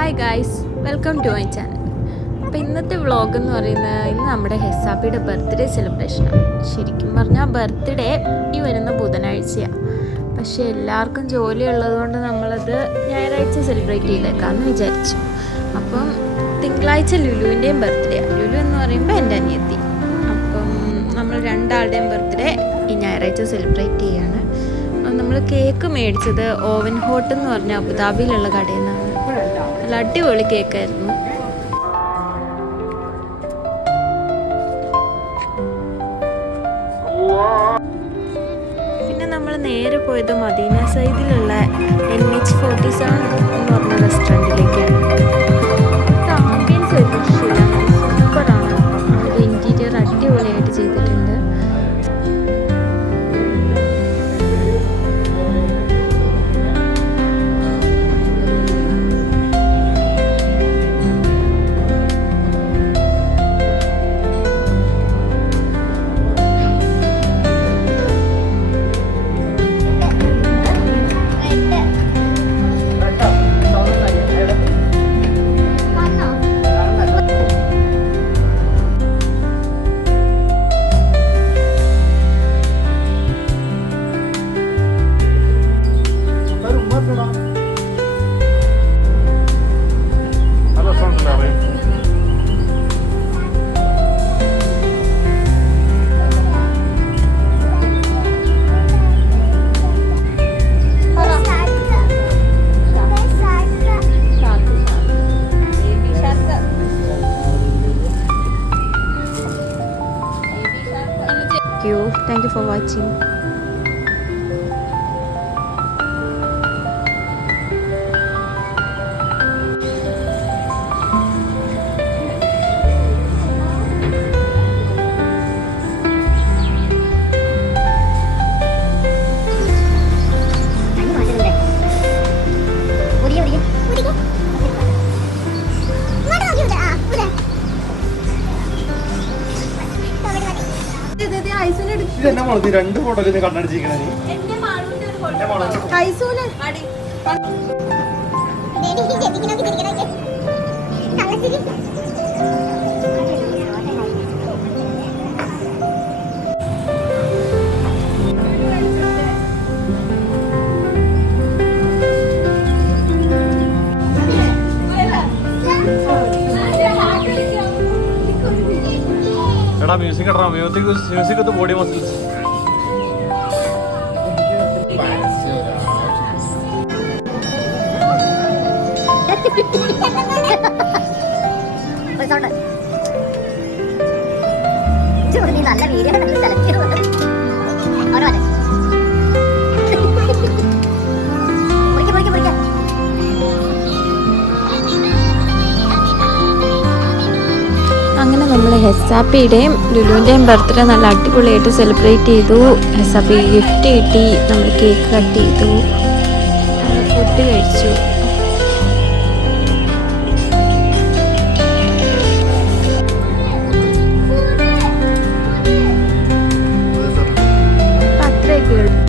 Hi guys, welcome to my channel. അപ്പോൾ ഇന്നത്തെ vlog എന്ന് പറയുന്നത് ഇന്ന് നമ്മുടെ ഹെസാബിയുടെ ബർത്ത്ഡേ സെലിബ്രേഷനാണ്. ശരിക്കും പറഞ്ഞാൽ ബർത്ത്ഡേ ഈ വരുന്ന ബുധനാഴ്ചയാണ്. പക്ഷേ എല്ലാവർക്കും ജോലി ഉള്ളതുകൊണ്ട് നമ്മളത് ഞായറാഴ്ച സെലിബ്രേറ്റ് ചെയ്തേക്കാമെന്ന് വിചാരിച്ചു. അപ്പം തിങ്കളാഴ്ച ലുലുവിൻ്റെയും ബർത്ത്ഡേ. ലുലു എന്ന് പറയുമ്പോൾ എൻ്റെ അനിയത്തി. അപ്പം നമ്മൾ രണ്ടാളുടെയും ബർത്ത്ഡേ ഈ ഞായറാഴ്ച സെലിബ്രേറ്റ് ചെയ്യാണ്. നമ്മൾ കേക്ക് മേടിച്ചത് ഓവൻ ഹോട്ട് എന്ന് പറഞ്ഞ അബുദാബിയിലുള്ള കടയിൽ നിന്നാണ്. നല്ല അടിപൊളി കേക്കായിരുന്നു. പിന്നെ നമ്മൾ നേരെ പോയത് മദീന സൈദിലുള്ള NH47 എന്ന് പറഞ്ഞ റെസ്റ്റോറൻറ്റിലേക്കാണ്. ആംബിയൻസ് ഒരു രക്ഷയിലാണ്, സൂപ്പറാണ്. അതിൻ്റെ ഇൻറ്റീരിയർ അടിപൊളിയായിട്ട് ചെയ്തിട്ടുണ്ട്. Thank you for watching. രണ്ട് ഫോട്ടോ കണ്ണടിച്ചിരിക്കണേ. എടാ മ്യൂസിക് ഇടറാ, മ്യൂസിക് വിത്ത് ബോഡി മസിൽസ്. നല്ല വീഡിയോ സെലക്ട് ചെയ്തത് അങ്ങനെ നമ്മൾ ഹെസാപ്പിയുടെയും ലുലുവിൻ്റെയും ബർത്ത്ഡേ നല്ല അടിപൊളിയായിട്ട് സെലിബ്രേറ്റ് ചെയ്തു. ഹെസാപ്പി ഗിഫ്റ്റ് കിട്ടി, നമ്മൾ കേക്ക് കട്ട് ചെയ്തു, ഫുഡ് കഴിച്ചു.